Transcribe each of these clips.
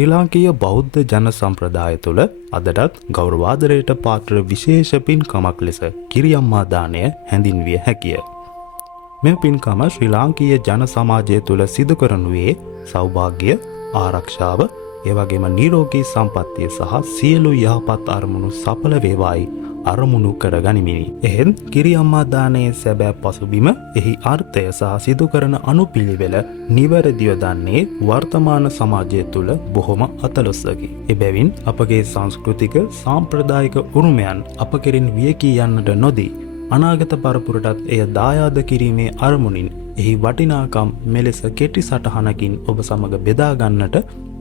ශ්‍රී ලාංකීය බෞද්ධ ජන සම්ප්‍රදාය තුළ අදටත් ගෞරවාදරයට පාත්‍ර විශේෂ පින්කමක් ලෙස කිරියම්මා දානය හැඳින්විය හැකිය. මෙම පින්කම ශ්‍රී ලාංකීය ජන සමාජය තුළ සිදු කරනුයේ සෞභාග්‍ය, ආරක්ෂාව, එවැගේම නිරෝගී සම්පන්නිය සහ සියලු යහපත් අරමුණු සඵල වේවායි අරමුණු කර ගනිමිනි. එහෙත් කිරියම්මා දානයේ සැබෑ පසුබිම, එහි අර්ථය සහ සිදු කරන අනුපිළිවෙල නිවැරදිව දන්නේ වර්තමාන සමාජය තුළ බොහොම අතලොස්සකි. එබැවින් අපගේ සංස්කෘතික සාම්ප්‍රදායික උරුමයන් අප කෙරෙන් වියකී යන්නට නොදී අනාගත පරපුරටත් එය දායාද කිරීමේ අරමුණින් එහි වටිනාකම් මෙලෙස කෙටි සටහනකින් ඔබ සමග බෙදා ගන්නට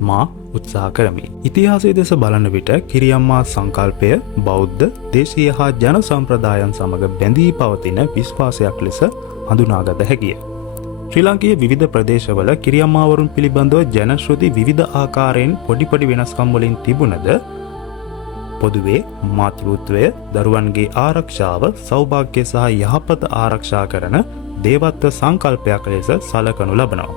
මා උත්සාහ කරමි. ඉතිහාසයේ දෙස බලන විට කිරියම්මා සංකල්පය බෞද්ධ, දේශීය හා ජන සම්ප්‍රදායන් සමග බැඳී පවතින විශ්වාසයක් ලෙස හඳුනාගත හැකිය. ශ්‍රී ලාංකීය විවිධ ප්‍රදේශවල කිරියම්මාවරුන් පිළිබඳව ජනශ්‍රුති විවිධ ආකාරයෙන් පොඩි වෙනස්කම් වලින් තිබුණද පොදුවේ මාතෘත්වය, දරුවන්ගේ ආරක්ෂාව, සෞභාග්‍ය සහ යහපත ආරක්ෂා කරන දේවත්ව සංකල්පයක් ලෙස සලකනු ලබනවා.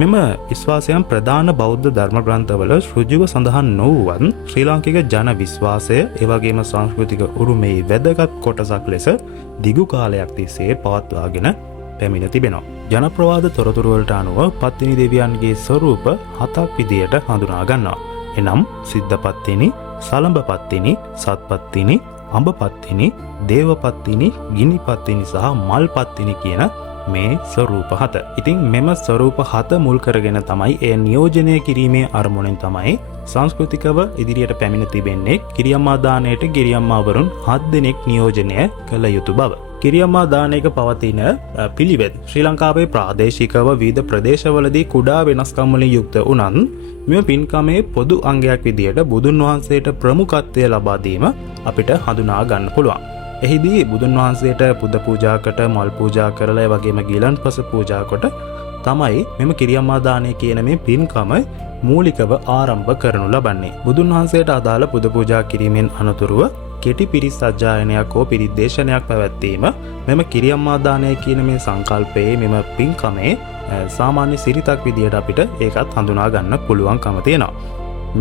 මෙම විශ්වාසයන් ප්‍රධාන බෞද්ධ ධර්ම ග්‍රන්ථවල ඍජුව සඳහන් නොවුවත් ශ්‍රී ලාංකික ජන විශ්වාසය එවැගේම සංස්කෘතික උරුමයේ වැදගත් කොටසක් ලෙස දිගු කාලයක් තිස්සේ පවත්වාගෙන පැමිණ තිබෙනවා. ජනප්‍රවාද තොරතුරු වලට අනුව පත්තිනි දෙවියන්ගේ ස්වරූප 7ක් විදියට හඳුනා ගන්නවා. එනම් සිද්ධපත්තිනි, සලඹපත්තිනි, සත්පත්තිනි, අඹපත්තිනි, දේවපත්තිනි, ගිනිපත්තිනි සහ මල්පත්තිනි කියන මේ ස්වරූප 7. ඉතින් මෙම ස්වරූප 7 මුල් කරගෙන තමයි එය නියෝජනය කිරීමේ අරමුණෙන් තමයි සංස්කෘතිකව ඉදිරියට පැමිණ තිබෙන්නේ කිරියම්මා දානයට කිරියම්මාවරුන් 7 දෙනෙක් නියෝජනය කළ යුතු බව. කිරියම්මා දානයක පවතින පිළිවෙත් ශ්‍රී ලංකාවේ ප්‍රාදේශිකව විවිධ ප්‍රදේශවලදී කුඩා වෙනස්කම් වලින් යුක්ත උනත් මෙම පින්කමේ පොදු අංගයක් විදියට බුදුන් වහන්සේට ප්‍රමුඛත්වය ලබා දීම අපිට හඳුනා ගන්න පුළුවන්. එහිදී බුදුන් වහන්සේට පුද පූජාකට මල් පූජා කරලා වගේම ගිලන්පස පූජා කොට තමයි මෙම කිරියම්මා දානය කියන මේ පින්කම මූලිකව ආරම්භ කරනු ලබන්නේ. බුදුන් වහන්සේට අදාළ පුද පූජා කිරීමෙන් අනතුරුව කෙටි පිරිස් සජ්ජායනයක් හෝ පිරිත් දේශනයක් පැවැත්වීම මෙම කිරියම්මා දානය කියන මේ සංකල්පයේ මෙම පින්කමේ සාමාන්‍ය සිරිතක් විදියට අපිට ඒකත් හඳුනා ගන්න පුළුවන්කම තියෙනවා.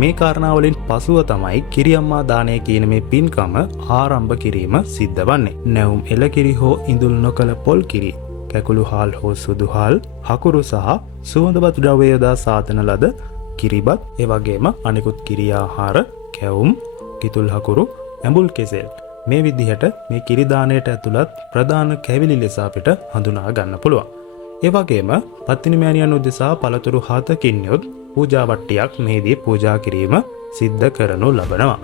මේ කාරණාවලින් පසුව තමයි කිරියම්මා දානය කියන මේ පින්කම ආරම්භ කිරීම සිද්ධ වන්නේ. නැවුම් එළකිරි හෝ ඉඳුල් නොකළ පොල් කිරි, කැකුළු හාල් හෝ සුදු හාල්, හකුරු සහ සුවඳවත් ද්‍රව්‍ය යොදා සාදන ලද කිරිබත්, ඒ වගේම අනිකුත් කිරි ආහාර, කැවුම්, කිතුල් හකුරු, ඇඹුල් කෙසෙල් මේ විදිහට මේ කිරි දාණයට ඇතුළත් ප්‍රධාන කැවිලි ලෙස අපිට හඳුනා ගන්න පුළුවන්. ඒ වගේම පත්තිනි මෑණියන් උදෙසා පළතුරු 7කින් යොත් පූජා වට්ටියක් මෙහිදී පූජා කිරීම සිද්ධ කරනු ලබනවා.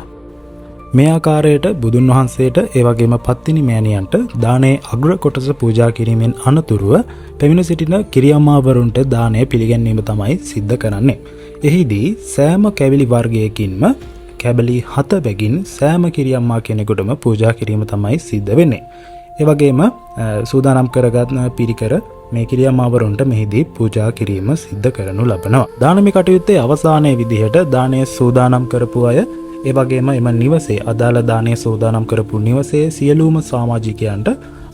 මේ ආකාරයට බුදුන් වහන්සේට ඒ වගේම පත්තිනි මෑණියන්ට දානයේ අග්‍ර කොටස පූජා කිරීමෙන් අනතුරුව පැමිණ සිටින කිරියම්මාවරුන්ට දානය පිළිගැන්වීම තමයි සිද්ධ කරන්නේ. එහිදී සෑම කැවිලි වර්ගයකින්ම කැබලි 7 බැගින් සෑම කිරියම්මා කෙනෙකුටම පූජා කිරීම තමයි සිද්ධ වෙන්නේ. ඒ වගේම සූදානම් කරගත් පිරිකර මේ කිරියම්මාවරුන්ට මෙහිදී පූජා කිරීම සිද්ධ කරනු ලබනවා. දානමය කටයුත්තේ අවසානයේ විදිහට දානය සූදානම් කරපු අය, ඒ වගේම එම නිවසේ අදාළ දානය සූදානම් කරපු නිවසේ සියලුම සමාජිකයන්ට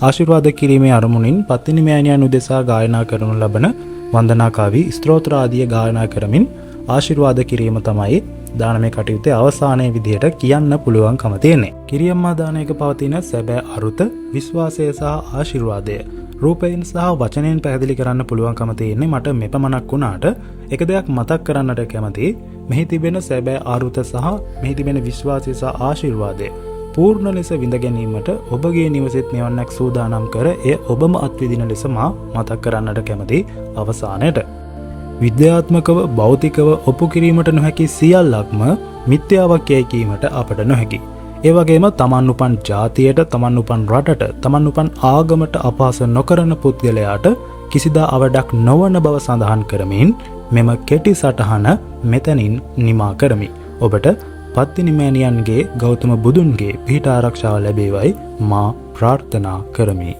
ආශිර්වාද කිරීමේ අරමුණින් පත්තිනි මෑණියන් උදෙසා ගායනා කරනු ලබන වන්දනා කවි ස්තෝත්‍ර ආදිය ගායනා කරමින් ආශිර්වාද කිරීම තමයි දානමය කටයුත්තේ අවසානයේ විදිහට කියන්න පුළුවන්කම තියෙන්නේ. කිරියම්මා දානයක පවතින සැබෑ අරුත, විශ්වාසය සහ ආශිර්වාදය රූපයෙන් සහ වචනයෙන් පැහැදිලි කරන්න පුළුවන්කම තියෙන්නේ. මට මෙපමණක් වුණාට එක දෙයක් මතක් කරන්නට කැමතියි. මෙහි තිබෙන සැබෑ අරුත සහ මෙහි තිබෙන විශ්වාසය සහ ආශිර්වාදය පූර්ණ ලෙස විඳ ගැනීමට ඔබගේ නිවසෙත් මෙවන්නක් සූදානම් කර එය ඔබම අත්විඳින ලෙස මා මතක් කරන්නට කැමතියි අවසානයට. විද්‍යාත්මකව භෞතිකව ඔප්පු කිරීමට නොහැකි සියල්ලක්ම මිත්‍යාවක් යැයි කීමට අපට නොහැකි. ඒ වගේම තමන් උපන් ජාතියට, තමන් උපන් රටට, තමන් උපන් ආගමට අපහාස නොකරන පුද්ගලයාට කිසිදා අවඩක් නොවන බව සඳහන් කරමින් මෙම කෙටි සටහන මෙතනින් නිමා කරමි. ඔබට පත්තිනි මෑණියන්ගේ ගෞතම බුදුන්ගේ පිහිට ආරක්ෂාව ලැබේවයි මා ප්‍රාර්ථනා කරමි.